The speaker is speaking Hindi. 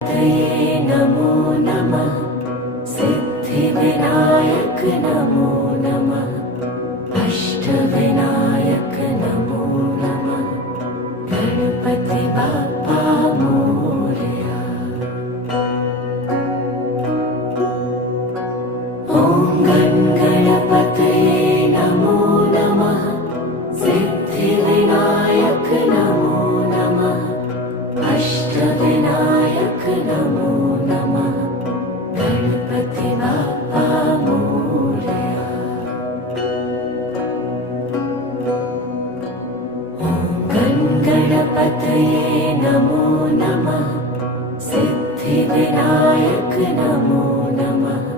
तये नमो नमः। सिद्धिविनायक नमो नमः। अष्टविनायक नमो नमः। गणपति बाप्पा मोरया। ॐ गणपतये नमो नमः। सिद्धिविनायक नमो नमः। अष्टविनायक नमो नमः। गणपति बाप्पा मोरया। ॐ गणपतये नमो नमः। सिद्धिविनायक नमो नमः।